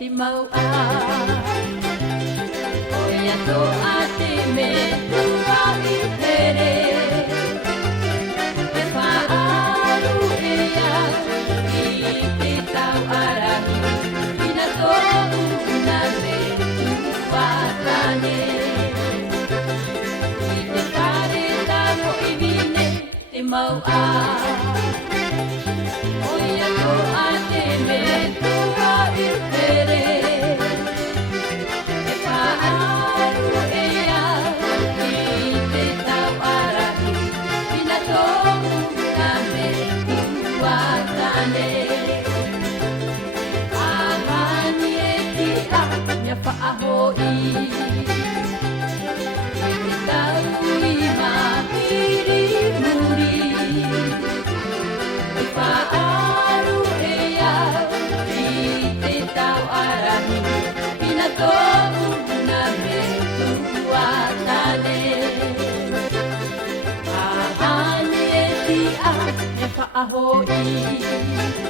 Di mau oia to ate me tua I here e whaaru ea I te tau arahi ina tō una me tua tane I te whare tamo I vine te mau oia to ate me tua I here Whaahoi Te tau I mahiri muri E whaaru ea I te tau arahi Ina tōu na me tua tane Ahani e tia e whaahoi